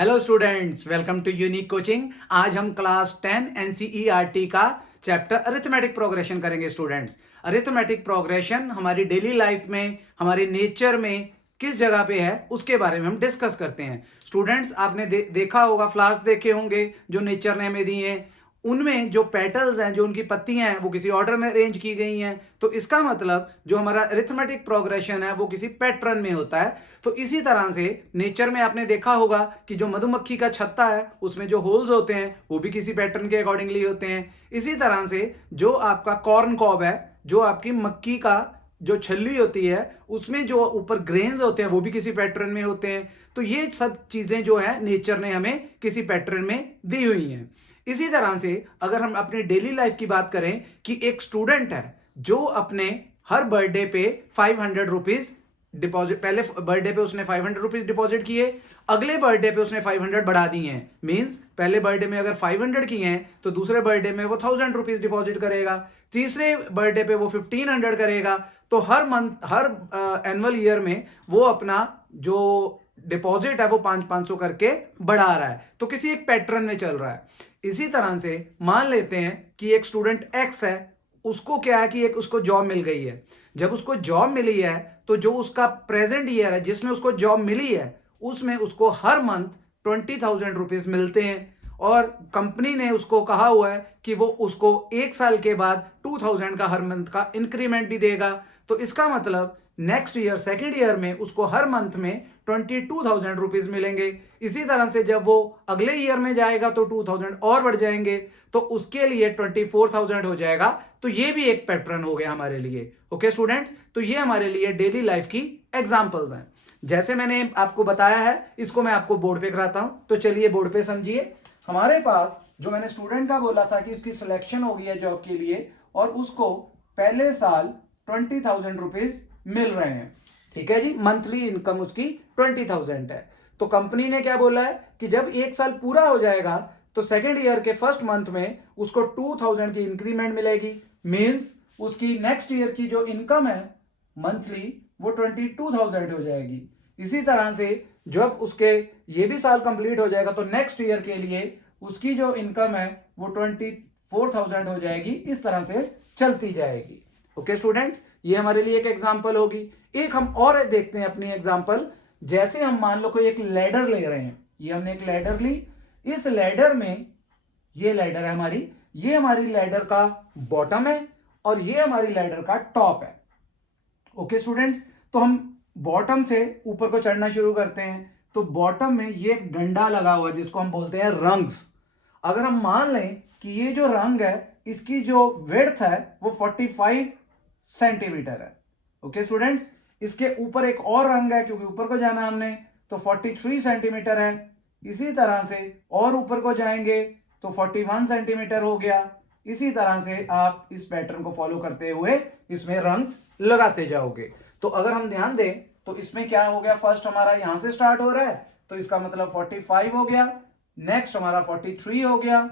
Hello students, welcome to Unique coaching. आज हम class 10 NCERT का चैप्टर अरिथमेटिक प्रोग्रेशन करेंगे। स्टूडेंट्स, अरिथमेटिक प्रोग्रेशन हमारी डेली लाइफ में, हमारे नेचर में किस जगह पे है उसके बारे में हम डिस्कस करते हैं। स्टूडेंट्स, आपने देखा होगा, फ्लावर्स देखे होंगे जो नेचर ने हमें दिए हैं, उनमें जो पेटल्स हैं, जो उनकी पत्तियां हैं, वो किसी ऑर्डर में अरेंज की गई हैं। तो इसका मतलब जो हमारा अरिथमेटिक प्रोग्रेशन है वो किसी पैटर्न में होता है। तो इसी तरह से नेचर में आपने देखा होगा कि जो मधुमक्खी का छत्ता है उसमें जो होल्स होते हैं वो भी किसी पैटर्न के अकॉर्डिंगली होते हैं। इसी तरह से जो आपका कॉर्न कॉब है, जो आपकी मक्की का जो छल्ली होती है, उसमें जो ऊपर ग्रेन्स होते हैं वो भी किसी पैटर्न में होते हैं। तो ये सब चीजें जो है नेचर ने हमें किसी पैटर्न में दी हुई हैं। इसी तरह से अगर हम अपने डेली लाइफ की बात करें कि एक स्टूडेंट है जो अपने हर बर्थडे पे 500 रुपीज डिपॉजिट, पहले बर्थडे पे उसने 500 रुपीज डिपॉजिट किए, अगले बर्थडे पे उसने 500 बढ़ा दिए हैं। मींस पहले बर्थडे में अगर 500 किए हैं तो दूसरे बर्थडे में वो 1000 रुपीज डिपॉजिट करेगा, तीसरे बर्थडे पे वो 1500 करेगा। तो हर मंथ, हर एनुअल ईयर में वो अपना जो डिपॉजिट है वो 500 करके बढ़ा रहा है। तो किसी एक पैटर्न में चल रहा है। इसी तरह से मान लेते हैं कि एक स्टूडेंट एक्स है, उसको क्या है कि एक उसको जॉब मिल गई है। जब उसको जॉब मिली है तो जो उसका प्रेजेंट ईयर है जिसमें उसको जॉब मिली है उसमें उसको हर मंथ 20,000 रुपीज मिलते हैं, और कंपनी ने उसको कहा हुआ है कि वो उसको एक साल के बाद 2,000 का हर मंथ का इंक्रीमेंट भी देगा। तो इसका मतलब नेक्स्ट ईयर, सेकेंड ईयर में उसको हर मंथ में 22,000 रुपीज मिलेंगे। इसी तरह से जब वो अगले ईयर में जाएगा तो 2,000 और बढ़ जाएंगे, तो उसके लिए 24,000 हो जाएगा। तो ये भी एक पैटर्न हो गया हमारे लिए। ओके स्टूडेंट्स, तो ये हमारे लिए डेली लाइफ की एग्जांपल्स हैं। जैसे मैंने आपको बताया है, इसको मैं आपको बोर्ड पे कराता हूं। तो चलिए बोर्ड पे समझिए। हमारे पास जो मैंने स्टूडेंट का बोला था कि उसकी सिलेक्शन हो गई है जॉब के लिए और उसको पहले साल 20,000 रुपीज मिल रहे हैं। ठीक है जी, मंथली इनकम उसकी 20,000 है। तो कंपनी ने क्या बोला है कि जब एक साल पूरा हो जाएगा तो सेकेंड ईयर के फर्स्ट मंथ में उसको 2,000 की इंक्रीमेंट मिलेगी। मींस उसकी नेक्स्ट ईयर की जो इनकम है मंथली वो 22,000 हो जाएगी। इसी तरह से जब उसके ये भी साल कंप्लीट हो जाएगा तो नेक्स्ट ईयर के लिए उसकी जो इनकम है वो 24,000 हो जाएगी। इस तरह से चलती जाएगी। ओके स्टूडेंट्स, ये हमारे लिए एक एग्जांपल होगी। एक हम और देखते हैं अपनी एग्जांपल। जैसे हम मान लो कोई एक लैडर ले रहे हैं, ये हमने एक लैडर ली। इस लैडर में, ये लैडर है हमारी, ये हमारी लैडर का बॉटम है और ये हमारी लैडर का टॉप है। ओके स्टूडेंट्स, तो हम बॉटम से ऊपर को चढ़ना शुरू करते हैं। तो बॉटम में ये एक डंडा लगा हुआ है जिसको हम बोलते हैं रंग्स। अगर हम मान लें कि ये जो रंग है इसकी जो विड्थ है वो 45 सेंटीमीटर है। ओके स्टूडेंट्स, इसके ऊपर एक और रंग है क्योंकि ऊपर को जाना हमने, तो 43 सेंटीमीटर है। इसी तरह से और ऊपर को जाएंगे तो 41 सेंटीमीटर हो गया। इसी तरह से आप इस पैटर्न को फॉलो करते हुए इसमें रंग्स लगाते जाओगे। तो अगर हम ध्यान दें तो इसमें क्या हो गया, फर्स्ट हमारा यहां से स्टार्ट हो रहा है तो इसका मतलब 45 हो गया, नेक्स्ट हमारा 43 हो गया,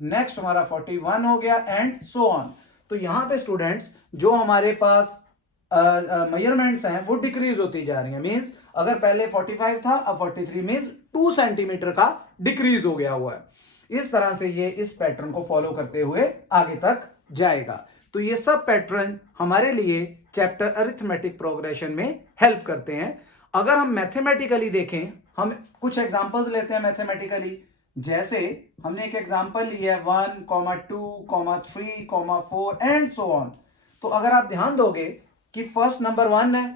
नेक्स्ट हमारा 41 हो गया एंड सो ऑन। तो यहां पे स्टूडेंट्स जो हमारे पास मेजरमेंट्स हैं वो डिक्रीज होती जा रही हैं। मींस अगर पहले 45 था अब 43, मींस 2 सेंटीमीटर का डिक्रीज हो गया हुआ है। इस तरह से ये इस पैटर्न को फॉलो करते हुए आगे तक जाएगा। तो ये सब पैटर्न हमारे लिए चैप्टर अरिथमेटिक प्रोग्रेशन में हेल्प करते हैं। अगर हम मैथमेटिकली देखें, हम कुछ एग्जांपल्स लेते हैं मैथमेटिकली। जैसे हमने एक एग्जांपल लिया है 1, 2, 3, 4 एंड सो ऑन। तो अगर आप ध्यान दोगे कि फर्स्ट नंबर 1 है,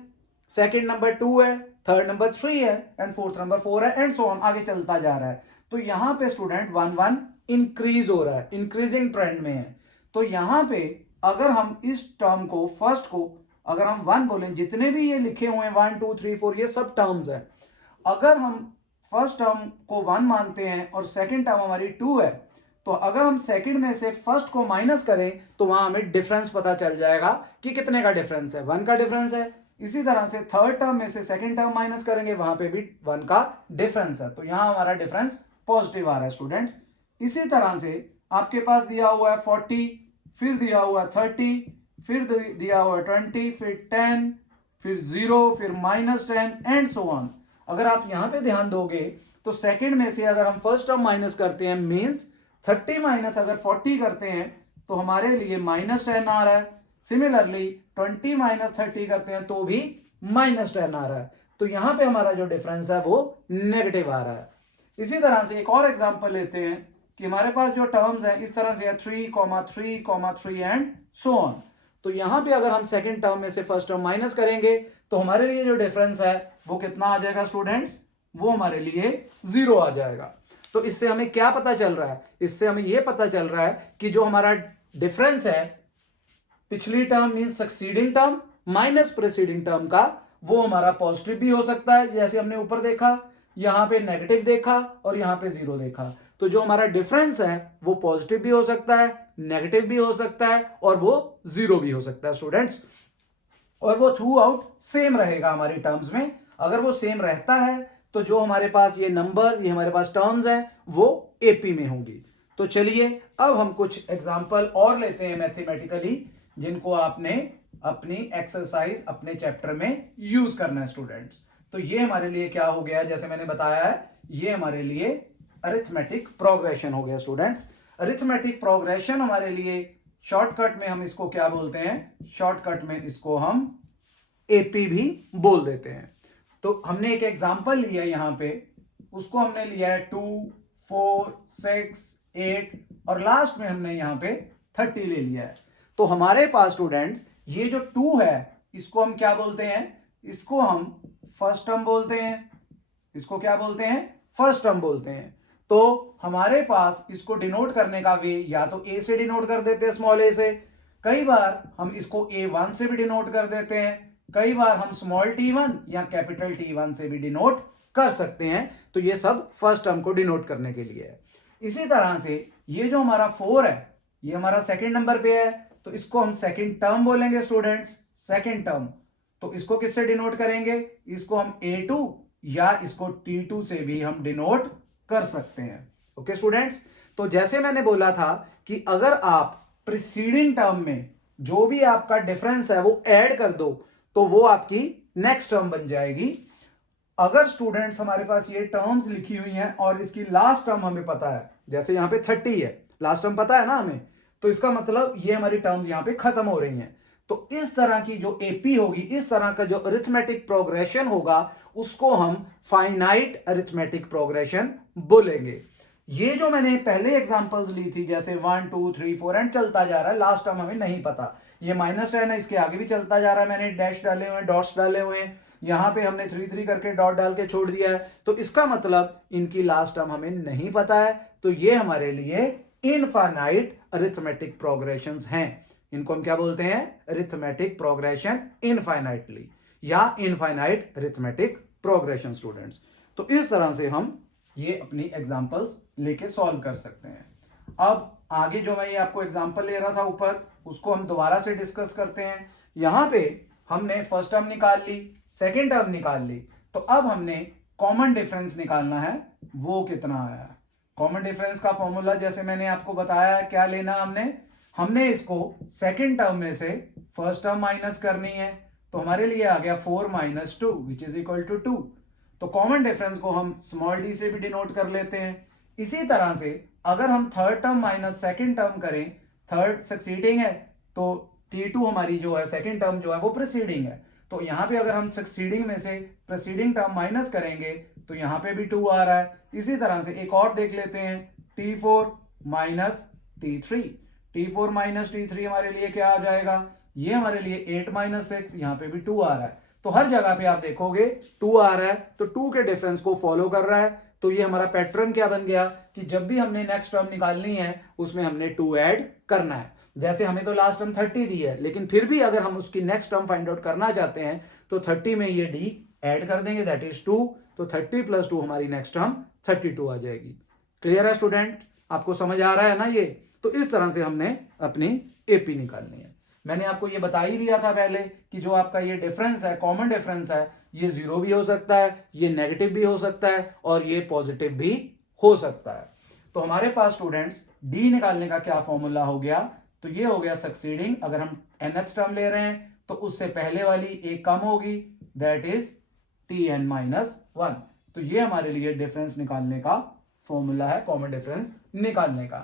सेकंड नंबर 2 है, थर्ड नंबर 3 है एंड फोर्थ नंबर 4 है एंड सो ऑन, आगे चलता जा रहा है। तो यहां पे स्टूडेंट 1 1 इंक्रीज हो रहा है, इंक्रीजिंग ट्रेंड में है। तो यहां पे अगर हम इस टर्म को, फर्स्ट को अगर हम 1 बोलें, जितने भी ये लिखे हुए हैं 1 2 3 4 ये सब टर्म्स है। अगर हम फर्स्ट टर्म को 1 मानते हैं और सेकंड टर्म हमारी 2 है, तो अगर हम सेकंड में से फर्स्ट को माइनस करें तो वहां हमें डिफरेंस पता चल जाएगा कि कितने का डिफरेंस है, 1 का डिफरेंस है। इसी तरह से थर्ड टर्म में से सेकंड टर्म माइनस करेंगे, वहां पे भी 1 का डिफरेंस है। तो यहां हमारा डिफरेंस पॉजिटिव आ रहा है स्टूडेंट्स। इसी तरह से आपके पास दिया हुआ है 40, फिर दिया हुआ 30, फिर दिया हुआ 20, फिर 10, फिर 0, फिर -10 एंड सो ऑन। अगर आप यहां पे ध्यान दोगे तो सेकंड में से अगर हम फर्स्ट टर्म माइनस करते हैं मींस 30 माइनस अगर 40 करते हैं तो हमारे लिए -10 आ रहा है। सिमिलरली 20 माइनस 30 करते हैं तो भी -10 आ रहा है। तो यहां पे हमारा जो डिफरेंस है वो नेगेटिव आ रहा है। इसी तरह से एक और एग्जांपल लेते हैं कि हमारे पास जो टर्म्स हैं इस तरह से है 3,3,3 एंड सो ऑन। तो यहां पे अगर हम सेकंड टर्म में से फर्स्ट टर्म माइनस करेंगे तो हमारे लिए जो डिफरेंस है वो कितना आ जाएगा स्टूडेंट्स? वो हमारे लिए 0 आ जाएगा। तो इससे हमें क्या पता चल रहा है? इससे हमें यह पता चल रहा है कि जो हमारा डिफरेंस है पिछली term means succeeding term minus preceding term का, वो हमारा पॉजिटिव भी हो सकता है, जैसे हमने ऊपर देखा, यहां पे नेगेटिव देखा और यहां पे 0 देखा। तो जो हमारा डिफरेंस है वो पॉजिटिव भी हो सकता है, नेगेटिव भी हो सकता है और वो 0 भी हो सकता है स्टूडेंट्स। और वो थ्रू आउट सेम रहेगा हमारी टर्म्स में। अगर वो सेम रहता है तो जो हमारे पास ये नंबर्स, ये हमारे पास टर्म्स हैं, वो एपी में होंगी। तो चलिए अब हम कुछ एग्जांपल और लेते हैं मैथमेटिकली, जिनको आपने अपनी एक्सरसाइज अपने चैप्टर में यूज करना है स्टूडेंट्स। तो ये हमारे लिए क्या हो गया, जैसे मैंने बताया है, ये हमारे लिए अरिथमेटिक प्रोग्रेशन हो गया स्टूडेंट्स। अरिथमेटिक प्रोग्रेशन हमारे लिए शॉर्टकट में हम इसको क्या बोलते हैं? शॉर्टकट में इसको हम एपी भी बोल देते हैं। तो हमने एक एग्जांपल लिया यहां पे, उसको हमने लिया है 2, 4, 6, 8 और लास्ट में हमने यहां पे 30 ले लिया है। तो हमारे पास स्टूडेंट्स ये जो 2 है इसको हम क्या बोलते हैं? इसको हम फर्स्ट टर्म बोलते हैं। इसको क्या बोलते हैं? फर्स्ट टर्म बोलते हैं। तो हमारे पास इसको डिनोट करने का वे या तो ए से डिनोट कर देते हैं, स्मॉल ए से, कई बार हम इसको A1 से भी डिनोट कर देते हैं, कई बार हम स्मॉल t1 या कैपिटल T1 से भी डिनोट कर सकते हैं। तो ये सब फर्स्ट टर्म को डिनोट करने के लिए है। इसी तरह से ये जो हमारा 4 है ये हमारा सेकंड नंबर पे है, तो इसको हम सेकंड टर्म बोलेंगे स्टूडेंट्स, सेकंड टर्म। तो इसको किससे डिनोट करेंगे? इसको हम A2 या इसको T2 से भी हम डिनोट कर सकते हैं। ओके स्टूडेंट्स, तो जैसे मैंने बोला था कि अगर आप प्रीसीडिंग टर्म में जो भी आपका डिफरेंस है वो ऐड कर दो तो वो आपकी नेक्स्ट टर्म बन जाएगी। अगर स्टूडेंट्स हमारे पास ये टर्म्स लिखी हुई हैं और इसकी लास्ट टर्म हमें पता है, जैसे यहां पे 30 है, लास्ट टर्म पता है ना हमें, तो इसका मतलब ये हमारी टर्म्स यहां पे खत्म हो रही हैं। तो इस तरह की जो एपी होगी, इस तरह का जो अरिथमेटिक प्रोग्रेशन होगा, उसको हम फाइनाइट अरिथमेटिक प्रोग्रेशन बोलेंगे। ये जो मैंने पहले एग्जांपल्स ली थी, जैसे 1, 2, 3, 4 एंड चलता जा रहा है, लास्ट टर्म हमें नहीं पता, ये -10 है, इसके आगे भी चलता जा रहा है, मैंने डैश डाले हुए हैं, डॉट्स डाले हुए हैं, यहां पे हमने 3, 3 करके डॉट डाल के छोड़ दिया है। तो इसका मतलब इनकी लास्ट टर्म हमें नहीं पता है। तो ये हमारे लिए इनफाइनाइट अरिथमेटिक प्रोग्रेशंस हैं। इनको हम क्या बोलते हैं? अरिथमेटिक प्रोग्रेशन इनफाइनाइटली या इनफाइनाइट अरिथमेटिक प्रोग्रेशन स्टूडेंट्स। तो इस तरह से हम ये अपनी एग्जांपल्स लेके सॉल्व कर सकते हैं। अब आगे जो मैं ये आपको एग्जांपल ले रहा था ऊपर, उसको हम दोबारा से डिस्कस करते हैं। यहां पे हमने फर्स्ट टर्म निकाल ली, सेकेंड टर्म निकाल ली, तो अब हमने कॉमन डिफरेंस निकालना है, वो कितना आया। कॉमन डिफरेंस का फॉर्मूला जैसे मैंने आपको बताया, क्या लेना हमने इसको सेकेंड टर्म में से फर्स्ट टर्म माइनस करनी है, तो हमारे लिए आ गया 4 - 2 विच इज इक्वल टू 2। तो कॉमन डिफरेंस को हम स्मॉल डी से भी डिनोट कर लेते हैं। इसी तरह से अगर हम third term minus second term करें, थर्ड सक्सीडिंग है तो T2 हमारी जो है सेकेंड टर्म जो है वो प्रीसीडिंग है, तो यहां पे अगर हम सक्सीडिंग में से प्रीसीडिंग टर्म माइनस करेंगे तो यहां पे भी 2 आ रहा है। इसी तरह से एक और देख लेते हैं, T4 - T3, T4 - T3 हमारे लिए क्या आ जाएगा? ये हमारे लिए 8 - 6, यहां पे भी 2 आ रहा है। तो हर जगह पे आप देखोगे 2 आ रहा है, तो 2 के डिफरेंस को फॉलो कर रहा है। तो ये हमारा पैटर्न क्या बन गया कि जब भी हमने नेक्स्ट टर्म निकालनी है उसमें हमने 2 ऐड करना है। जैसे हमें तो लास्ट टर्म 30 दी है, लेकिन फिर भी अगर हम उसकी नेक्स्ट टर्म फाइंड आउट करना चाहते हैं तो 30 में ये डी ऐड कर देंगे, दैट इज 2। तो 30 + 2 हमारी नेक्स्ट टर्म 32 आ जाएगी। क्लियर है स्टूडेंट? आपको समझ आ रहा है ना ये? तो इस तरह से हमने अपनी एपी निकालनी है। मैंने आपको ये बता ही दिया था पहले कि जो आपका ये डिफरेंस है, कॉमन डिफरेंस है, ये 0 भी हो सकता है, ये नेगेटिव भी हो सकता है और ये पॉजिटिव भी हो सकता है। तो हमारे पास स्टूडेंट्स डी निकालने का क्या फॉर्मूला हो गया? तो ये हो गया सक्सीडिंग, अगर हम nth टर्म ले रहे हैं तो उससे पहले वाली एक कम होगी, दैट इज Tn - 1। तो तो ये हमारे लिए डिफरेंस निकालने का फॉर्मूला है, कॉमन डिफरेंस निकालने का।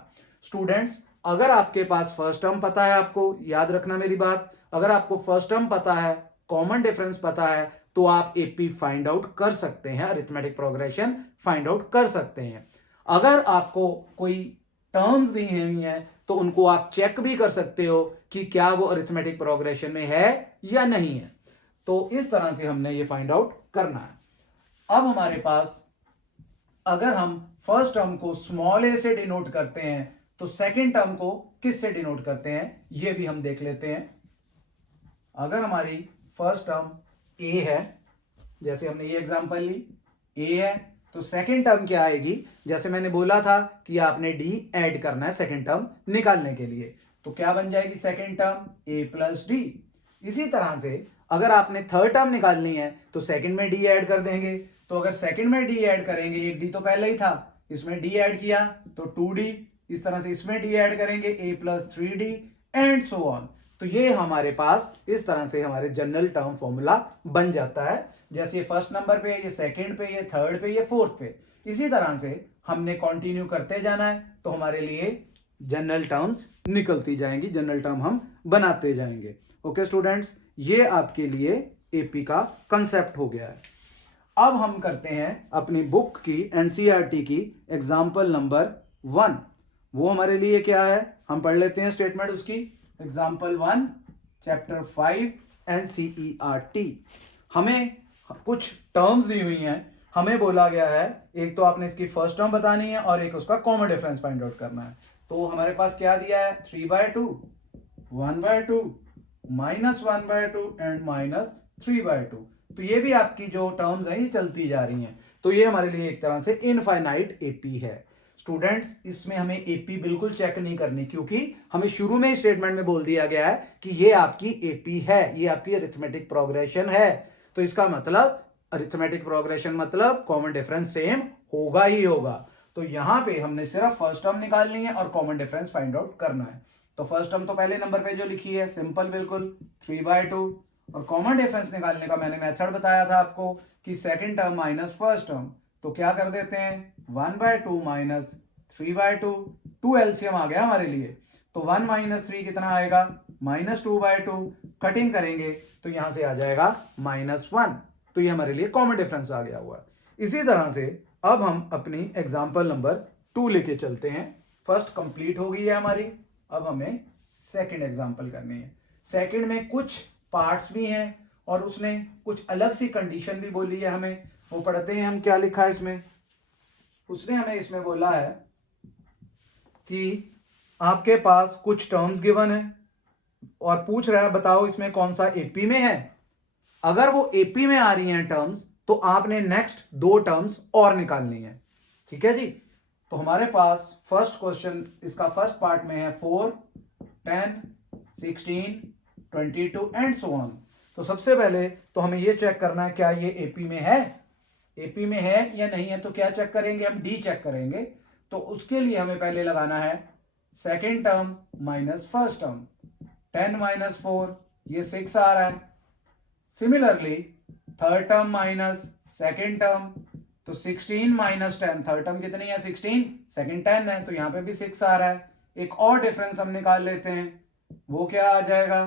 स्टूडेंट्स, अगर आपके पास फर्स्ट टर्म पता है, आपको याद रखना मेरी बात, अगर आपको फर्स्ट टर्म पता है, कॉमन डिफरेंस पता है, तो आप एपी फाइंड आउट कर सकते हैं, अरिथमेटिक प्रोग्रेशन फाइंड आउट कर सकते हैं। अगर आपको कोई टर्म्स दी हुई हैं तो उनको आप चेक भी कर सकते हो कि क्या वो अरिथमेटिक प्रोग्रेशन में है या नहीं है। तो इस तरह से हमने ये फाइंड आउट करना है। अब हमारे पास अगर हम फर्स्ट टर्म को स्मॉल ए से डिनोट करते हैं तो सेकंड टर्म को किस से डिनोट करते हैं ये भी हम देख लेते हैं। अगर हमारी फर्स्ट टर्म ए है, जैसे हमने ये एग्जांपल ली, ए है, तो सेकंड टर्म क्या आएगी, जैसे मैंने बोला था कि आपने डी ऐड करना है सेकंड टर्म निकालने के लिए, तो क्या बन जाएगी सेकंड टर्म ए प्लस डी। इसी तरह से अगर आपने थर्ड टर्म निकालनी है तो सेकंड में डी ऐड कर देंगे, तो अगर सेकंड में डी ऐड करेंगे, एक डी तो पहले ही था, इसमें डी ऐड किया तो 2d, इस तरह से इसमें डी ऐड करेंगे a plus 3d and so on. तो ये हमारे पास इस तरह से हमारे जनरल टर्म फॉर्मूला बन जाता है। जैसे ये फर्स्ट नंबर पे, ये सेकंड पे, ये थर्ड पे, ये फोर्थ पे, इसी तरह से हमने कंटिन्यू करते जाना है तो हमारे लिए जनरल टर्म्स निकलती जाएंगी, जनरल टर्म हम बनाते जाएंगे। ओके स्टूडेंट्स, ये आपके लिए एपी का कंसेप्ट हो गया है। अब हम करते हैं अपनी बुक की, एनसीईआरटी की एग्जाम्पल नंबर 1। वो हमारे लिए क्या है, हम पढ़ लेते हैं स्टेटमेंट उसकी। Example 1 chapter 5 NCERT. हमें कुछ टर्म्स दी हुई हैं, हमें बोला गया है एक तो आपने इसकी फर्स्ट टर्म बतानी है और एक उसका कॉमन डिफरेंस फाइंड आउट करना है। तो हमारे पास क्या दिया है, 3/2, 1/2, -1/2 एंड -3/2। तो ये भी आपकी जो टर्म्स हैं ये चलती जा रही हैं, तो ये हमारे लिए एक तरह से इनफाइनाइट एपी है। स्टूडेंट्स, इसमें हमें एपी बिल्कुल चेक नहीं करनी, क्योंकि हमें शुरू में स्टेटमेंट में बोल दिया गया है कि ये आपकी एपी है, ये आपकी अरिथमेटिक प्रोग्रेशन है। तो इसका मतलब अरिथमेटिक प्रोग्रेशन मतलब कॉमन डिफरेंस सेम होगा ही होगा। तो यहां पे हमने सिर्फ फर्स्ट टर्म निकालनी है और कॉमन डिफरेंस फाइंड आउट करना है। तो फर्स्ट टर्म तो पहले नंबर पे जो लिखी है सिंपल बिल्कुल 3/2, और कॉमन डिफरेंस निकालने का मैंने मेथड बताया था आपको कि second term minus first term, तो क्या कर देते हैं 1/2 माइनस 3/2, 2 एलसीएम आ गया हमारे लिए, तो 1 - 3 कितना आएगा -2/2, कटिंग करेंगे तो यहां से आ जाएगा -1। तो ये हमारे लिए कॉमन डिफरेंस आ गया हुआ। इसी तरह से अब हम अपनी एग्जाम्पल नंबर 2 लेके चलते हैं। फर्स्ट कंप्लीट हो गई है हमारी, अब हमें सेकंड एग्जाम्पल करनी है। सेकंड में कुछ पार्ट्स भी हैं और उसने कुछ अलग सी कंडीशन भी बोली है हमें, वो पढ़ते हैं हम क्या लिखा है इसमें। उसने हमें इसमें बोला है कि आपके पास कुछ टर्म्स गिवन है और पूछ रहा है बताओ इसमें कौन सा एपी में है। अगर वो एपी में आ रही हैं टर्म्स तो आपने नेक्स्ट 2 टर्म्स और निकालनी है, ठीक है जी। तो हमारे पास फर्स्ट क्वेश्चन इसका फर्स्ट पार्ट में है 4, 10, 16, 22 एंड सो ऑन। तो सबसे पहले तो हमें यह चेक करना है क्या ये एपी में है, एपी में है या नहीं है। तो क्या चेक करेंगे, हम डी चेक करेंगे। तो उसके लिए हमें पहले लगाना है second term minus first term, 10 - 4 ये 6 आ रहा है। Similarly third term minus second term, तो 16 - 10, थर्ड टर्म कितनी है 16, सेकेंड 10 है, तो यहां पे भी 6 आ रहा है। एक और डिफरेंस हम निकाल लेते हैं, वो क्या आ जाएगा,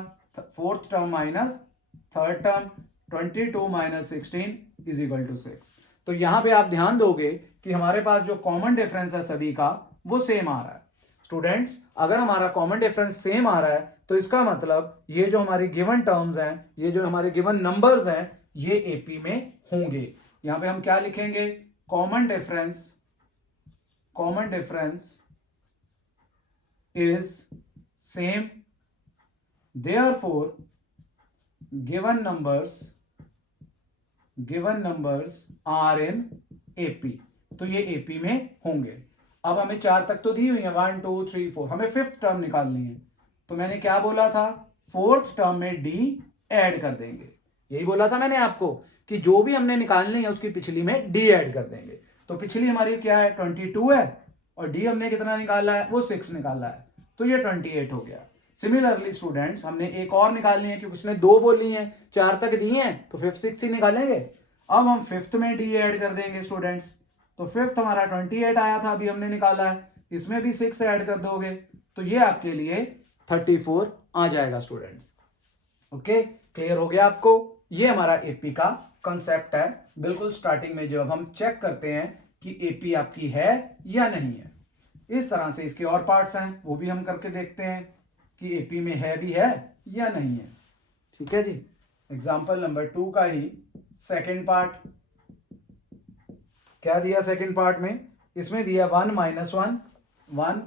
fourth term minus third term, 22 - 16 = 6। तो यहां पे आप ध्यान दोगे कि हमारे पास जो कॉमन डिफरेंस है सभी का वो सेम आ रहा है। स्टूडेंट्स, अगर हमारा कॉमन डिफरेंस सेम आ रहा है तो इसका मतलब ये जो हमारी गिवन टर्म्स हैं, ये जो हमारे गिवन नंबर्स हैं, ये एपी में होंगे। यहां पे हम क्या लिखेंगे, common difference is same, therefore given numbers are in AP. तो ये एपी में होंगे। अब हमें 4 तक तो दी हुई है, 1 2 3 4, हमें फिफ्थ टर्म निकालनी है। तो मैंने क्या बोला था, फोर्थ टर्म में डी ऐड कर देंगे। यही बोला था मैंने आपको कि जो भी हमने निकालनी है उसकी पिछली में डी ऐड कर देंगे। तो पिछली हमारी क्या है 22 है और डी हमने कितना निकाला है, वो 6 निकाला है, तो ये 28 हो गया। सिमिलरली स्टूडेंट्स, हमने एक और निकालनी है क्योंकि उसने 2 बोली हैं, 4 तक दी हैं, तो 5 6 ही निकालेंगे। अब हम फिफ्थ में डी ऐड कर देंगे स्टूडेंट्स। तो फिफ्थ हमारा 28 आया था, अभी हमने निकाला है, इसमें भी 6 ऐड कर दोगे तो ये आपके लिए 34 आ जाएगा स्टूडेंट्स। ओके, क्लियर हो गया आपको? ये हमारा एपी का कंसेप्ट है। बिल्कुल स्टार्टिंग में जब हम चेक करते हैं कि एपी आपकी है या नहीं है, इस तरह से इसके और पार्ट्स हैं, वो भी हम करके देखते हैं कि एपी में है भी है या नहीं है। ठीक है जी। एग्जाम्पल नंबर 2 का ही सेकेंड पार्ट, क्या दिया सेकेंड पार्ट में? इसमें दिया 1 -1 1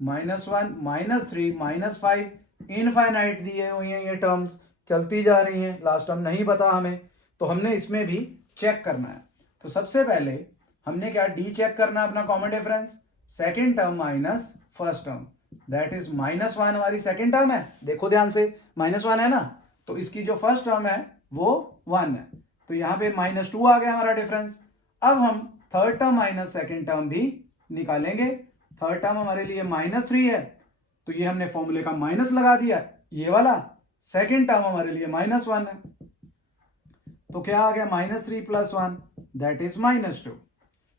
-1 -3 -5, इनफाइनाइट दिए हुए हैं, ये टर्म्स चलती जा रही हैं, लास्ट टर्म नहीं पता हमें, तो हमने इसमें भी चेक करना है। तो सबसे पहले हमने क्या डी चेक करना है अपना common difference, second term minus first term, that is -1 हमारी सेकेंड टर्म है, देखो ध्यान से -1 है ना, तो इसकी जो फर्स्ट टर्म है वो 1 है, तो यहाँ पे -2 आ गया हमारा डिफरेंस। अब हम third term minus second term भी निकालेंगे। थर्ड टर्म हमारे लिए -3 है, तो ये हमने फॉर्मूले का माइनस लगा दिया, ये वाला। सेकेंड टर्म हमारे लिए -1 है, तो क्या आ गया -3 + 1 दैट इज -2।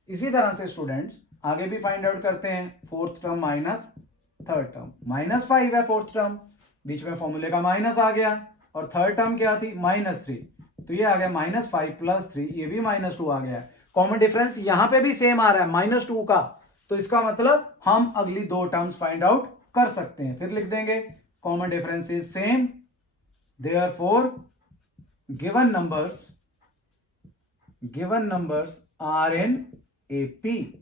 इसी तरह से स्टूडेंट्स आगे भी फाइंड आउट करते हैं। Fourth term minus third term, -5 है फोर्थ टर्म, बीच में फॉर्मूले का माइनस आ गया, और थर्ड टर्म क्या थी -3, तो ये आ गया -5 + 3, ये भी -2 आ गया। कॉमन डिफरेंस यहां पे भी सेम आ रहा है -2 का, तो इसका मतलब हम अगली दो टर्म्स फाइंड आउट कर सकते हैं। फिर लिख देंगे common difference is same, therefore given numbers are in AP.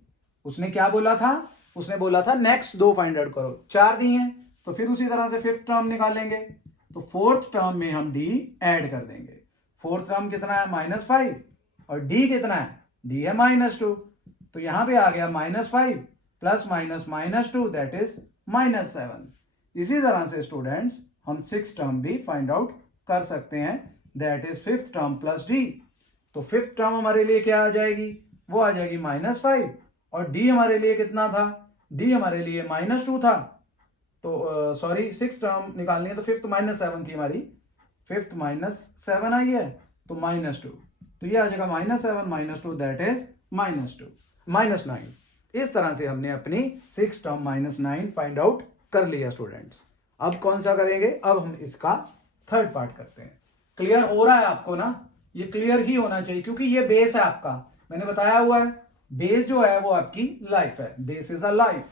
उसने क्या बोला था? उसने बोला था नेक्स्ट दो फाइंड आउट करो, 4 दी हैं, तो फिर उसी तरह से फिफ्थ टर्म निकालेंगे, तो फोर्थ टर्म में हम डी ऐड कर देंगे। फोर्थ टर्म कितना है? -5, और डी कितना है? डी है -2, तो यहां पे आ गया -5 प्लस -2 दैट इज -7। इसी तरह से स्टूडेंट्स हम सिक्स टर्म भी फाइंड आउट कर सकते हैं, that is fifth term plus D. तो फिफ्थ टर्म हमारे लिए क्या आ जाएगी? वो आ जाएगी -5, और डी हमारे लिए कितना था? डी हमारे लिए -2 था, तो सॉरी सिक्स टर्म निकालनी है, तो फिफ्थ -7 थी हमारी, फिफ्थ -7 आई है, तो -2, तो ये आ जाएगा -7 -2 दैट इज -9। इस तरह से हमने अपनी सिक्स टर्म -9 फाइंड आउट कर लिया स्टूडेंट्स। अब कौन सा करेंगे? अब हम इसका थर्ड पार्ट करते हैं। क्लियर हो रहा है आपको ना? ये क्लियर ही होना चाहिए, क्योंकि ये बेस है आपका, मैंने बताया हुआ है, बेस जो है वो आपकी लाइफ है, base is a life.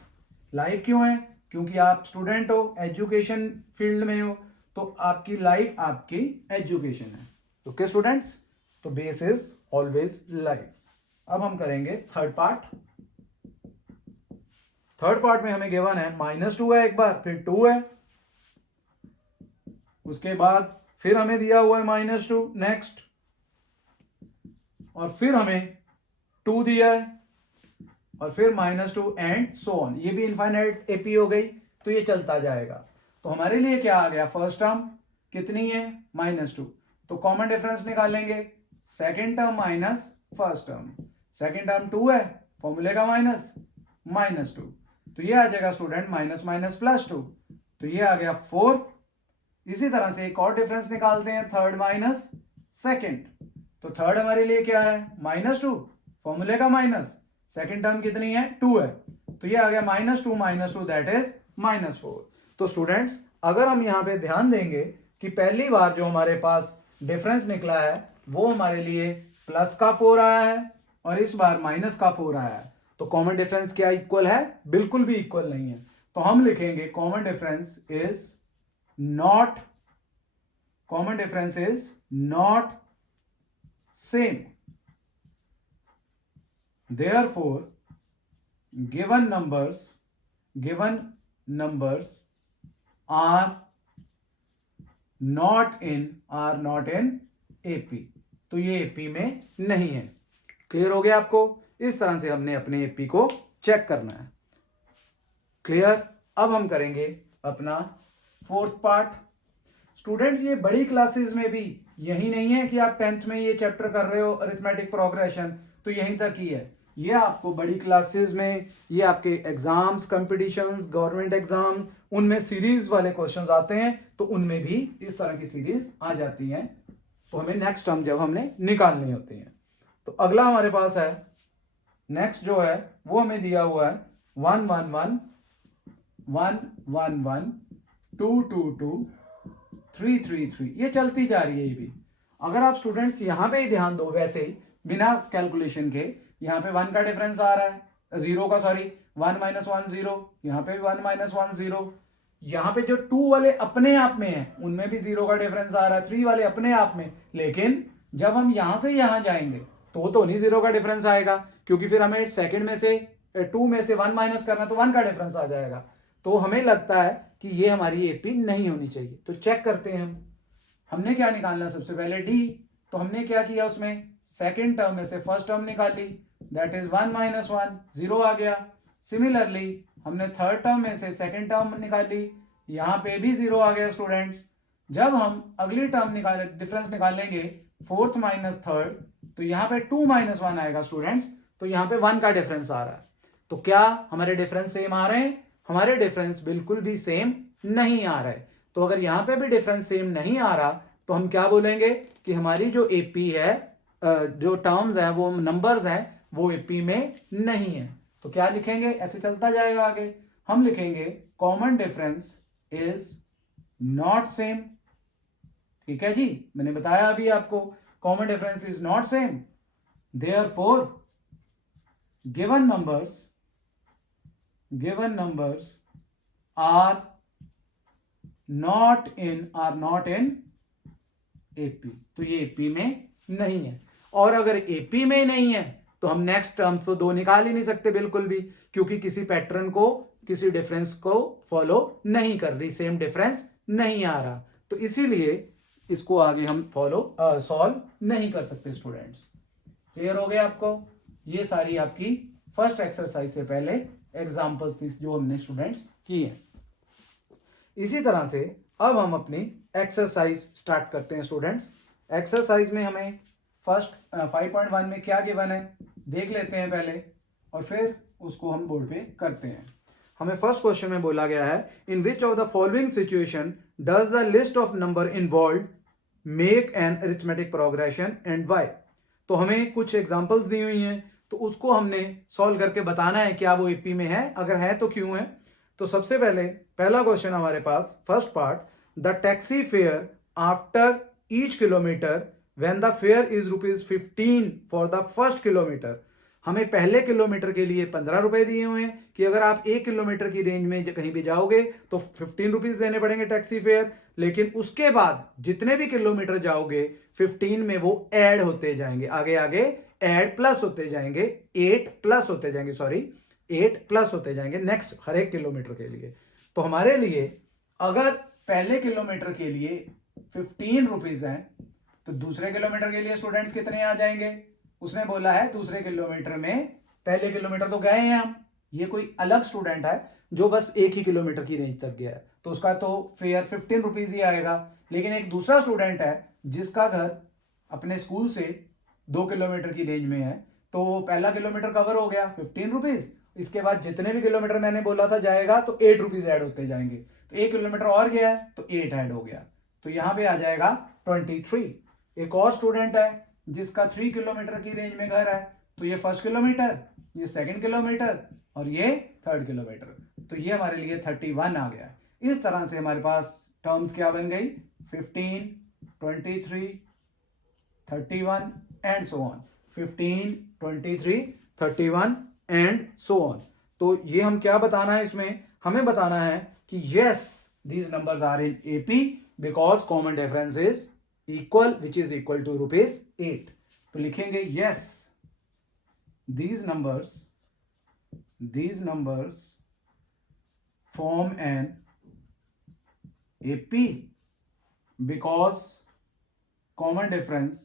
Life क्यों है? क्योंकि आप स्टूडेंट हो, एजुकेशन फील्ड में हो, तो आपकी लाइफ आपकी एजुकेशन है। ओके स्टूडेंट्स, तो बेस इज ऑलवेज लाइफ। अब हम करेंगे थर्ड पार्ट। थर्ड पार्ट में हमें गिवन है -2 है एक बार, फिर 2 है, उसके बाद फिर हमें दिया हुआ है -2 नेक्स्ट, और फिर हमें 2 दिया है, और फिर -2 एंड सो ऑन। ये भी इनफाइनाइट एपी हो गई, तो ये चलता जाएगा। तो हमारे लिए क्या आ गया? फर्स्ट टर्म कितनी है? -2, तो कॉमन डिफरेंस निकालेंगे, second term minus first term, second term 2 है, फॉर्मूले का -2, तो ये आ जाएगा स्टूडेंट -2, तो ये आ गया 4। इसी तरह से एक और डिफरेंस निकालते हैं, थर्ड माइनस सेकेंड, तो थर्ड हमारे लिए क्या है? -2, फॉर्मूले का माइनस, सेकेंड टर्म कितनी है? 2 है, तो ये आ गया -2 दैट इज -4। तो स्टूडेंट्स अगर हम यहां पे ध्यान देंगे कि पहली बार जो हमारे पास डिफरेंस निकला है वो हमारे लिए +4 आया है, और इस बार -4 आया है, तो कॉमन डिफरेंस क्या इक्वल है? बिल्कुल भी इक्वल नहीं है। तो हम लिखेंगे common difference is not same, therefore given numbers are not in AP, तो ये AP में नहीं है। क्लियर हो गया आपको? इस तरह से हमने अपने AP को चेक करना है। क्लियर? अब हम करेंगे अपना फोर्थ पार्ट। स्टूडेंट्स ये बड़ी क्लासेस में भी यही नहीं है कि आप 10th में ये चैप्टर कर रहे हो अरिथमेटिक प्रोग्रेशन तो यहीं तक ही है, ये आपको बड़ी क्लासेस में, ये आपके एग्जाम्स, कंपटीशंस, गवर्नमेंट एग्जाम्स, उनमें सीरीज वाले क्वेश्चंस आते हैं, तो उनमें भी इस तरह की सीरीज आ जाती हैं। तो हमें नेक्स्ट टर्म जब हमने निकालनी होती है। तो अगला हमारे पास है नेक्स्ट जो है वो हमें दिया हुआ है 1 1 1 1 1 1 2 2 2 3 3 3, ये चलती जा रही है ये भी। अगर आप स्टूडेंट्स यहां पे ही ध्यान दो वैसे ही बिना कैलकुलेशन के, यहाँ पे 1 का डिफरेंस आ रहा है, 0 का सॉरी 1 - 1 0, यहाँ पे भी 1 - 1 0, यहाँ पे जो 2 वाले अपने आप में है उनमें भी 0 का डिफरेंस आ रहा है, 3 वाले अपने आप में। लेकिन जब हम यहां से यहां जाएंगे तो नहीं 0 का डिफरेंस आएगा, क्योंकि फिर हमें सेकंड में से 2 में से 1 माइनस करना, तो 1 का डिफरेंस आ जाएगा। तो हमें लगता है कि ये हमारी एपी नहीं होनी चाहिए। तो चेक करते हैं हमने क्या निकालना, सबसे पहले डी। तो हमने क्या किया, उसमें सेकंड टर्म में से फर्स्ट टर्म निकाली, दैट इज 1 - 1, 0 आ गया। सिमिलरली हमने थर्ड टर्म में से सेकंड टर्म निकाली, यहाँ पे भी 0 आ गया स्टूडेंट्स। जब हम अगली टर्म डिफरेंस निकालेंगे फोर्थ माइनस थर्ड, तो यहाँ पे 2 - 1 आएगा स्टूडेंट्स, तो यहाँ पे 1 का डिफरेंस आ रहा है। तो क्या हमारे डिफरेंस सेम आ रहे हैं? हमारे डिफरेंस बिल्कुल भी सेम नहीं आ रहा है। तो अगर यहाँ पे भी डिफरेंस सेम नहीं आ रहा तो हम क्या बोलेंगे कि हमारी जो एपी है, जो टर्म्स हैं वो नंबर्स हैं वो एपी में नहीं है। तो क्या लिखेंगे, ऐसे चलता जाएगा आगे। हम लिखेंगे common difference is not same. ठीक है जी, मैंने बताया अभी आपको common difference is not same, therefore given numbers are not in AP। तो ये AP में नहीं है। और अगर AP में नहीं है तो हम नेक्स्ट टर्म तो 2 निकाल ही नहीं सकते बिल्कुल भी, क्योंकि किसी पैटर्न को, किसी डिफरेंस को फॉलो नहीं कर रही, सेम डिफरेंस नहीं आ रहा। तो इसीलिए इसको आगे हम सॉल्व नहीं कर सकते स्टूडेंट्स। क्लियर हो गया आपको? ये सारी आपकी फर्स्ट एक्सरसाइज से पहले एग्जाम्पल्स थी जो हमने स्टूडेंट्स की हैं। इसी तरह से अब हम अपनी एक्सरसाइज स्टार्ट करते हैं स्टूडेंट्स। एक्सरसाइज में हमें फर्स्ट 5.1 में क्या गिवन है देख लेते हैं पहले, और फिर उसको हम बोर्ड पे करते हैं। हमें फर्स्ट क्वेश्चन में बोला गया है, in which of the following situation does the list of number involve make an arithmetic progression and why. तो हमें कुछ एग्जांपल्स दी हुई हैं, तो उसको हमने सॉल्व करके बताना है क्या वो एपी में है, अगर है तो क्यों है। तो सबसे पहले पहला क्वेश्चन हमारे पास, first part, the taxi fare after each kilometre when the fare is ₹15 for the first kilometre. हमें पहले किलोमीटर के लिए 15 रुपए दिए हुए हैं कि अगर आप 1 किलोमीटर की रेंज में कहीं भी जाओगे तो 15 रुपीज देने पड़ेंगे टैक्सी फेयर। लेकिन उसके बाद जितने भी किलोमीटर जाओगे 15 में वो ऐड होते जाएंगे, आगे आगे ऐड प्लस होते जाएंगे, 8 प्लस होते जाएंगे, सॉरी 8 प्लस होते जाएंगे नेक्स्ट हर एक किलोमीटर के लिए। तो हमारे लिए अगर पहले किलोमीटर के लिए 15 रुपीज है तो दूसरे किलोमीटर के लिए स्टूडेंट्स कितने आ जाएंगे? उसने बोला है दूसरे किलोमीटर में, पहले किलोमीटर तो गए हैं हम, ये कोई अलग स्टूडेंट है जो बस 1 ही किलोमीटर की रेंज तक गया है तो उसका तो फेयर 15 रुपीज ही आएगा। लेकिन एक दूसरा स्टूडेंट है जिसका घर अपने स्कूल से 2 किलोमीटर की रेंज में है, तो वो पहला किलोमीटर कवर हो गया 15 रुपीज, इसके बाद जितने भी किलोमीटर मैंने बोला था जाएगा तो 8 रुपीज ऐड होते जाएंगे, तो 1 किलोमीटर और गया है तो 8 ऐड हो गया, तो यहां पे आ जाएगा 23। एक और स्टूडेंट है जिसका 3 किलोमीटर की रेंज में घर है, तो ये फर्स्ट किलोमीटर, ये सेकंड किलोमीटर और ये थर्ड किलोमीटर, तो ये हमारे लिए 31 आ गया। इस तरह से हमारे पास टर्म्स क्या बन गई, 15, 23, 31 and so on, 15, 23, 31 and so on. तो ये हम क्या बताना है इसमें, हमें बताना है कि yes these numbers are in AP because common difference is equal which is equal to ₹8। तो लिखेंगे yes these numbers form an AP because common difference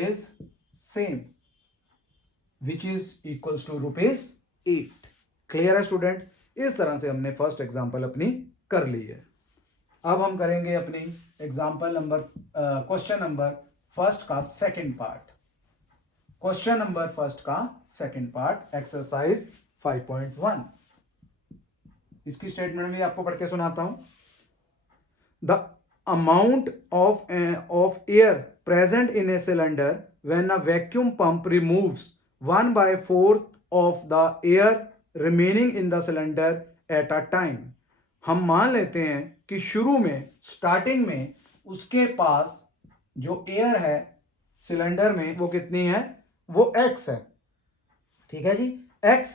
is same which is equals to ₹8। Clear है student? इस तरह से हमने first example अपनी कर ली है। अब हम करेंगे अपनी example number question number first का second part. Question number first का सेकंड पार्ट एक्सरसाइज 5.1। इसकी स्टेटमेंट भी आपको पढ़ के सुनाता हूं। The amount of air present in a cylinder when a vacuum pump removes 1/4 of the air remaining in the cylinder at a time. हम मान लेते हैं कि शुरू में स्टार्टिंग में उसके पास जो एयर है सिलेंडर में वो कितनी है, वो x है, ठीक है जी, x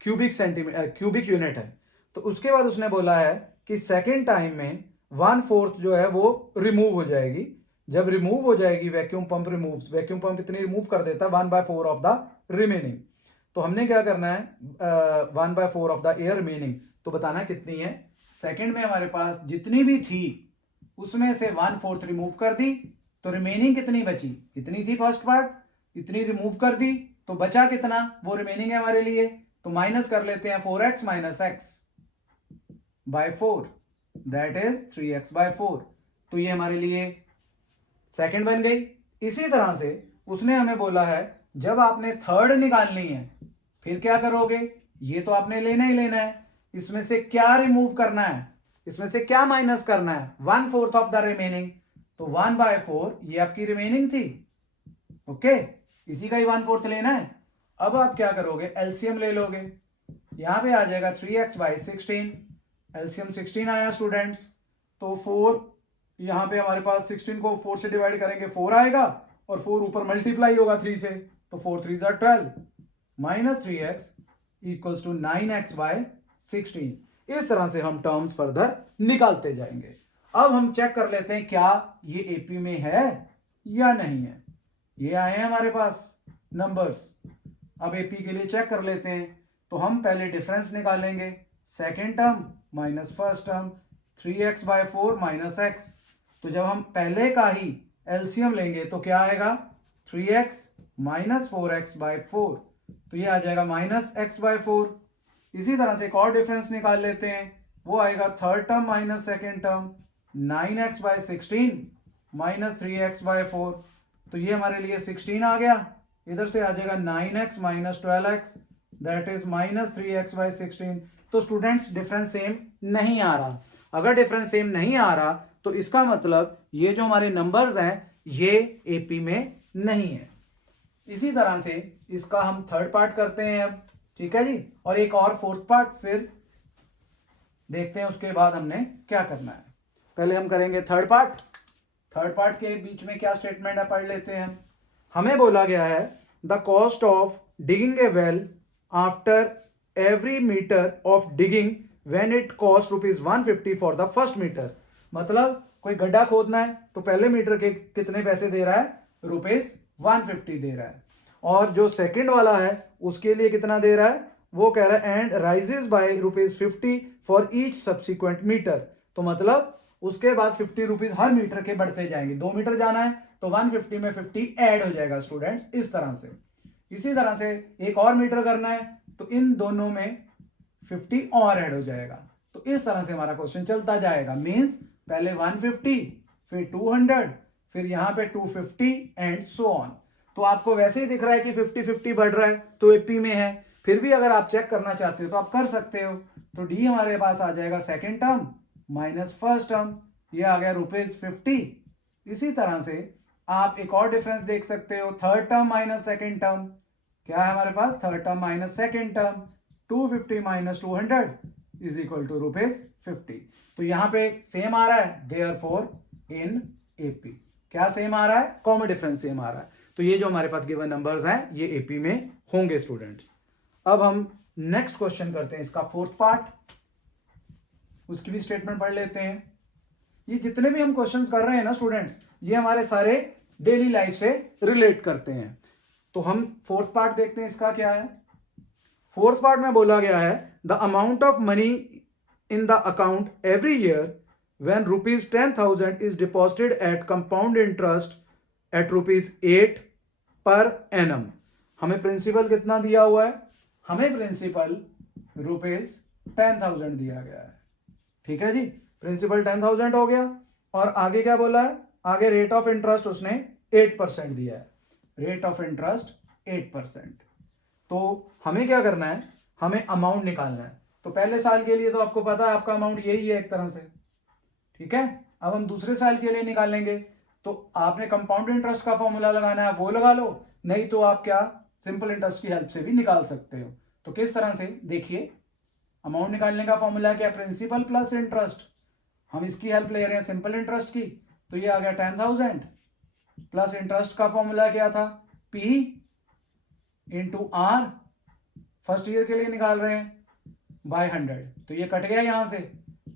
cubic centimetre cubic unit है। तो उसके बाद उसने बोला है कि सेकेंड टाइम में 1/4 जो है वो रिमूव हो जाएगी। जब रिमूव हो जाएगी vacuum pump removes, vacuum pump कितनी रिमूव कर देता है, 1/4 ऑफ द रिमेनिंग। तो हमने क्या करना है, 1/4 ऑफ द एयर रिमेनिंग, तो बताना कितनी है। सेकेंड में हमारे पास जितनी भी थी उसमें से 1/4 रिमूव कर दी, तो रिमेनिंग कितनी बची, इतनी थी फर्स्ट पार्ट, इतनी रिमूव कर दी, तो बचा कितना, वो रिमेनिंग है हमारे लिए। तो माइनस कर लेते हैं 4x minus x by 4, that is 3x by 4। तो ये हमारे लिए सेकंड बन गई। इसी तरह से उसने हमें बोला है जब आपने थर्ड निकालनी है फिर क्या करोगे, ये तो आपने लेना ही लेना है, इसमें से क्या रिमूव करना है, इसमें से क्या माइनस करना है, 1/4 ऑफ द रिमेनिंग। तो 1/4 ये आपकी रिमेनिंग थी, ओके, इसी का ही 1/4 लेना है। अब आप क्या करोगे, एलसीएम ले लोगे, यहां पे आ जाएगा 3x बाई 16, एलसीएम 16 आया स्टूडेंट्स। तो 4 यहां पे हमारे पास 16 को 4 से डिवाइड करेंगे 4 आएगा, और 4 ऊपर मल्टीप्लाई होगा 3 से, तो 4 3 जार 12 minus 3x equals to 9x by 16। इस तरह से हम टर्म्स फर्दर निकालते जाएंगे। अब हम चेक कर लेते हैं क्या ये एपी में है या नहीं है। ये आए हैं हमारे पास नंबर्स, अब एपी के लिए चेक कर लेते हैं। तो हम पहले डिफरेंस निकालेंगे, second term minus first term, 3x by 4 minus x। तो जब हम पहले का ही एलसीएम लेंगे तो क्या आएगा, 3x माइनस 4x बाय 4, तो ये आ जाएगा माइनस x बाय 4। इसी तरह से एक और डिफरेंस निकाल लेते हैं, वो आएगा third term minus second term, 9x by 16 minus 3x by 4, तो ये हमारे लिए 16 आ गया। इधर से आ जाएगा 9x minus 12x, that is minus 3x by 16। तो स्टूडेंट्स डिफरेंस सेम नहीं आ रहा। अगर डिफरेंस सेम नहीं आ रहा तो इसका मतलब ये जो हमारे नंबर्स हैं ये एपी में नहीं है। इसी तरह से इसका हम थर्ड पार्ट करते हैं अब, ठीक है जी, और एक और फोर्थ पार्ट फिर देखते हैं उसके बाद हमने क्या करना है। पहले हम करेंगे थर्ड पार्ट। थर्ड पार्ट के बीच में क्या स्टेटमेंट है पढ़ लेते हैं। हमें बोला गया है the cost of digging a well after every metre of digging when it cost ₹150 for the first metre. मतलब कोई गड्ढा खोदना है तो पहले मीटर के कितने पैसे दे रहा है, ₹150 दे रहा है, और जो सेकंड वाला है उसके लिए कितना दे रहा है, वो कह रहा है and rises by ₹50 for each subsequent metre. तो मतलब उसके बाद ₹50 हर मीटर के बढ़ते जाएंगे, 2 मीटर जाना है तो 150 में 50 ऐड हो जाएगा स्टूडेंट्स, इस तरह से। इसी तरह से एक और मीटर करना है तो इन दोनों में 50 और ऐड हो जाएगा। तो इस तरह से हमारा क्वेश्चन चलता जाएगा, मींस पहले 150 फिर 200 फिर यहां पे 250 एंड सो ऑन। तो आपको वैसे ही दिख रहा है कि 50-50 बढ़ रहा है तो एपी में है, फिर भी अगर आप चेक करना चाहते हो तो आप कर सकते हो। तो डी हमारे पास आ जाएगा second term minus first term, ये आ गया ₹50। इसी तरह से आप एक और डिफरेंस देख सकते हो, third term minus second term, क्या है हमारे पास, third term minus second term, 250 minus 200 is equal to ₹50। तो यहां पे सेम आ रहा है, देयरफॉर इन एपी क्या सेम आ रहा है, कॉमन डिफरेंस सेम आ रहा है। तो ये जो हमारे पास गिवन नंबर्स हैं ये एपी में होंगे स्टूडेंट्स। अब हम नेक्स्ट क्वेश्चन करते हैं, इसका फोर्थ पार्ट, उसकी भी स्टेटमेंट पढ़ लेते हैं। ये जितने भी हम क्वेश्चंस कर रहे हैं ना स्टूडेंट्स, ये हमारे सारे डेली लाइफ से रिलेट करते हैं। तो हम फोर्थ पार्ट देखते हैं, इसका क्या है। फोर्थ पार्ट में बोला गया है the amount of money in the account every year when ₹10,000 is deposited at compound interest at ₹8 per annum। हमें प्रिंसिपल कितना दिया हुआ है, हमें प्रिंसिपल ₹10,000 दिया गया है, ठीक है जी, प्रिंसिपल 10,000 हो गया। और आगे क्या बोला है, आगे रेट ऑफ इंटरेस्ट उसने 8% दिया है, रेट ऑफ इंटरेस्ट 8%। तो हमें क्या करना है, हमें अमाउंट निकालना है। तो पहले साल के लिए तो आपको पता है आपका अमाउंट यही है एक तरह से, ठीक है। अब हम दूसरे साल के लिए निकालेंगे, तो आपने कंपाउंड इंटरेस्ट का फॉर्मूला लगाना है, वो लगा लो, नहीं तो आप क्या सिंपल इंटरेस्ट की हेल्प से भी निकाल सकते हो। तो किस तरह से, देखिए अमाउंट निकालने का फॉर्मूला क्या, प्रिंसिपल प्लस इंटरेस्ट। हम इसकी हेल्प ले रहे हैं सिंपल इंटरेस्ट की, तो ये आ गया 10,000 प्लस इंटरेस्ट का फॉर्मूला क्या था, P into R, first year के लिए निकाल रहे हैं, बाय 100, तो ये कट गया यहां से,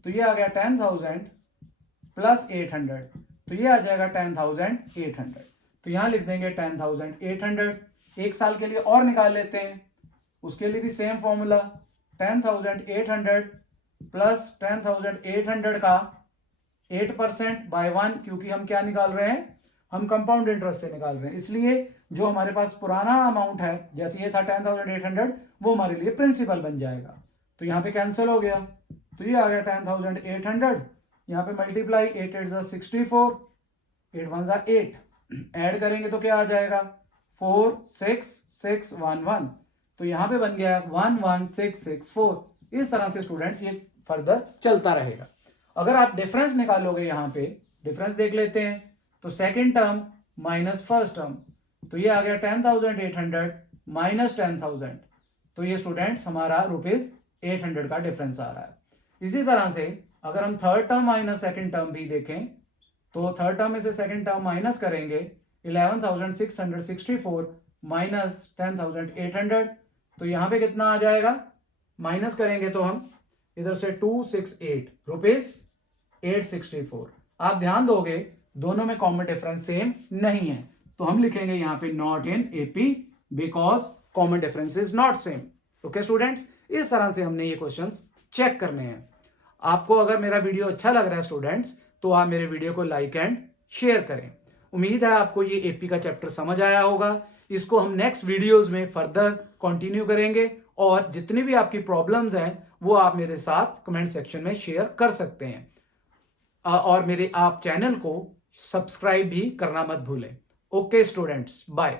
तो ये आ गया 10,000 प्लस 800, तो ये आ जाएगा 10,800। तो यहां लिख देंगे 10,800। एक साल के लिए और निकाल लेते हैं, उसके लिए भी सेम फॉर्मूला, 10,800 प्लस 10,800 का 8% बाय 1, क्योंकि हम क्या निकाल रहे हैं, हम कंपाउंड इंटरेस्ट से निकाल रहे हैं, इसलिए जो हमारे पास पुराना अमाउंट है, जैसे ये था 10,800, वो हमारे लिए प्रिंसिपल बन जाएगा। तो यहाँ पे कैंसिल हो गया, तो ये आ गया 10,800, यहाँ पे मल्टीप्लाई 8 8 64, 8 1 8, ऐड करेंगे तो क्या आ जाएगा 46611, तो यहाँ पे बन गया 11664। इस तरह से स्टूडेंट्स ये फर्दर चलता रहेगा। अगर आप डिफरेंस निकालोगे, यहाँ पे डिफरेंस देख लेते हैं, तो second term minus first term, तो ये आ गया 10,800 माइनस 10,000, तो ये स्टूडेंट्स हमारा ₹800 का डिफरेंस आ रहा है। इसी तरह से अगर हम third term minus second term भी देखें, तो थर्ड टर्म में से सेकेंड टर्म माइनस करेंगे, 11,664 माइनस 10,800, तो यहां पे कितना आ जाएगा, माइनस करेंगे तो हम इधर से 268 ₹864। आप ध्यान दोगे दोनों में कॉमन डिफरेंस सेम नहीं है, तो हम लिखेंगे यहां पे not in AP because common difference is not same. Okay students, इस तरह से हमने ये क्वेश्चंस चेक करने हैं। आपको अगर मेरा वीडियो अच्छा लग रहा है स्टूडेंट्स, तो आप मेरे वीडियो को लाइक एंड शेयर करें। उम्मीद है आपको ये एपी का चैप्टर समझ आया होगा। इसको हम नेक्स्ट वीडियोस में फर्दर कंटिन्यू करेंगे, और जितनी भी आपकी प्रॉब्लम्स हैं वो आप मेरे साथ कमेंट सेक्शन में शेयर कर सकते हैं, और मेरे आप चैनल को सब्सक्राइब भी करना मत भूलें। Okay students, bye.